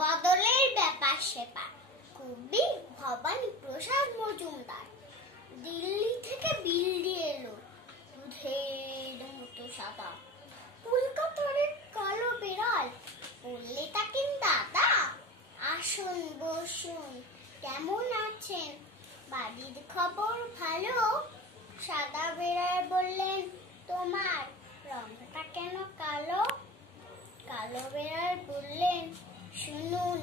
বদলের ব্যাপার সেপার। কবি ভবানী প্রসাদ মজুমদার। দিল্লি থেকে বিল দিয়ে এলো দুধের মতো সাদা। কলকাতার কালো বেড়াল বললে তাকে দাদা। আসুন বসুন, কেমন আছেন, বাড়ির খবর ভালো? সাদা বেড়াল বললেন তোমার রংটা কেন কালো? কালো বেড়াল বললেন শুনুন,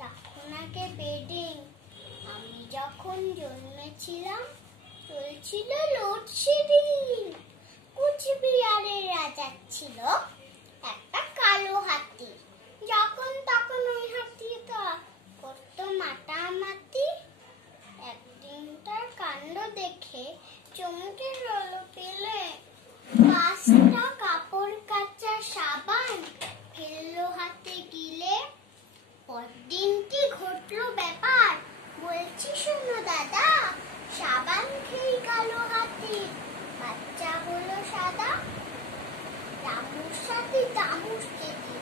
রাখুন আগে বেডিং। আমি যখন জন্মেছিলাম চলছিল লোডশেডিং। কুচবিহারের রাজা ছিল একটা কালো হাতি। যখন তখন ওই হাতিটা করতো মাটামাটি। একদিন তার কাণ্ড দেখে চমকে গেল পেলে। 5টা কাপড় কাচা সাবান ফেললো হাতে গিলে। পরদিন কি ঘটলো ব্যাপার বলছি শোনো দাদা। সাবান খেয়ে কালো হাতি বাচ্চা হলো সাদা। রামুর সাথে দামুর চেতি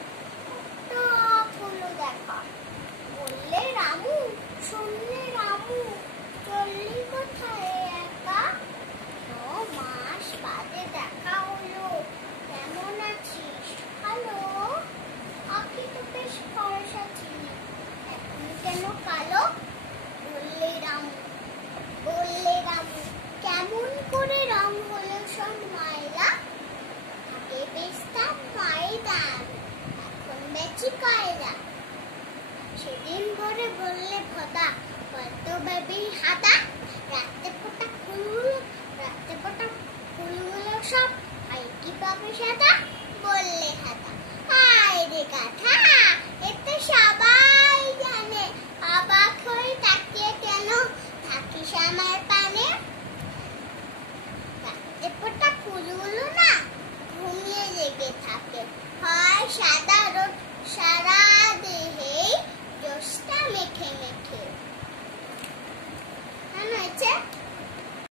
হলো দেখা। বললে রামু, শুনলে রামু, চললি কোথায় একা? 9 মাস বাদে দেখা হলো, কেমন আছিস? হ্যালো, আঁখি তো বেশ ফর্সা ছিলি, এখন কেন কালো? বললে রামু কেমন করে রং হলো সব ময়লা? আগে বেচতাম ময়দান, এখন বেচি কয়লা। সেদিন ভরে বললে ভদা, কত বেবি হাদা। রাতে ফোটা ফুলগুলো সব হয় কি পাবে সাদা? বললে হাদা হায় রে গাধা, এতে সবাই জানে, অবাক হয়ে তাকিয়ে কেন থাকিস আমার পানে? রাতে ফোটা ফুলগুলো না ঘুমিয়ে জেগে থাকে, হয় সাদা